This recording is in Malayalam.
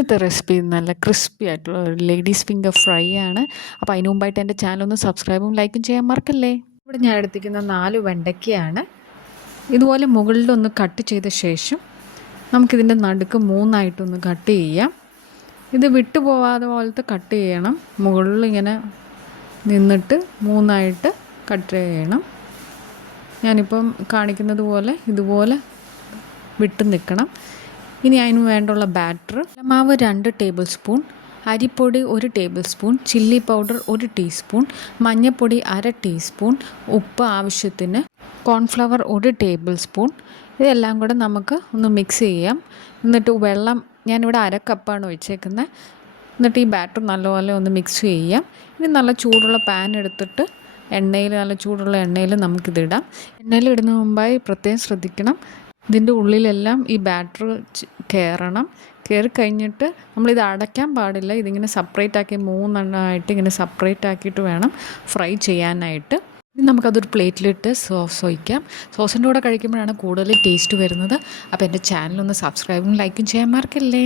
ഇന്നത്തെ റെസിപ്പി നല്ല ക്രിസ്പി ആയിട്ടുള്ള ഒരു ലേഡീസ് ഫിംഗർ ഫ്രൈ ആണ്. അപ്പോൾ അതിന് മുമ്പായിട്ട് എൻ്റെ ചാനൽ ഒന്ന് സബ്സ്ക്രൈബും ലൈക്കും ചെയ്യാൻ മറക്കല്ലേ. ഇവിടെ ഞാൻ എടുത്തിരിക്കുന്ന 4 വെണ്ടയ്ക്കയാണ്. ഇതുപോലെ മുകളിലൊന്ന് കട്ട് ചെയ്ത ശേഷം നമുക്കിതിൻ്റെ നടുക്ക് 3ആയിട്ടൊന്ന് കട്ട് ചെയ്യാം. ഇത് വിട്ടുപോകാതെ പോലത്തെ കട്ട് ചെയ്യണം. മുകളിൽ ഇങ്ങനെ നിന്നിട്ട് 3ആയിട്ട് കട്ട് ചെയ്യണം. ഞാനിപ്പം കാണിക്കുന്നത് പോലെ ഇതുപോലെ വിട്ട് നിൽക്കണം. ഇനി അതിന് വേണ്ടുള്ള ബാറ്റർ മാവ് 2 ടേബിൾ സ്പൂൺ, അരിപ്പൊടി 1 table spoon, chilli powder 1 teaspoon, മഞ്ഞൾപ്പൊടി 1/2 ടീസ്പൂൺ, ഉപ്പ് ആവശ്യത്തിന്, കോൺഫ്ലവർ 1 ടേബിൾ സ്പൂൺ. ഇതെല്ലാം കൂടെ നമുക്ക് ഒന്ന് മിക്സ് ചെയ്യാം. എന്നിട്ട് വെള്ളം ഞാനിവിടെ 1/2 കപ്പാണ് ഒഴിച്ചേക്കുന്നത്. എന്നിട്ട് ഈ ബാറ്റർ നല്ലപോലെ ഒന്ന് മിക്സ് ചെയ്യാം. ഇനി നല്ല ചൂടുള്ള പാൻ എടുത്തിട്ട് നല്ല ചൂടുള്ള എണ്ണയിൽ നമുക്കിതിടാം. എണ്ണയിൽ ഇടുന്ന മുമ്പായി പ്രത്യേകം ശ്രദ്ധിക്കണം, ഇതിൻ്റെ ഉള്ളിലെല്ലാം ഈ ബാറ്റർ കയറിക്കഴിഞ്ഞിട്ട് നമ്മളിത് അടയ്ക്കാൻ പാടില്ല. ഇതിങ്ങനെ സെപ്പറേറ്റ് ആക്കി 3 എണ്ണമായിട്ട് ഇങ്ങനെ സെപ്പറേറ്റ് ആക്കിയിട്ട് വേണം ഫ്രൈ ചെയ്യാനായിട്ട്. ഇനി നമുക്കതൊരു പ്ലേറ്റിലിട്ട് സോസ് ഒഴിക്കാം. സോസിൻ്റെ കൂടെ കഴിക്കുമ്പോഴാണ് കൂടുതൽ ടേസ്റ്റ് വരുന്നത്. അപ്പോൾ എൻ്റെ ചാനലൊന്ന് സബ്സ്ക്രൈബും ലൈക്കും ചെയ്യാൻ മറക്കല്ലേ.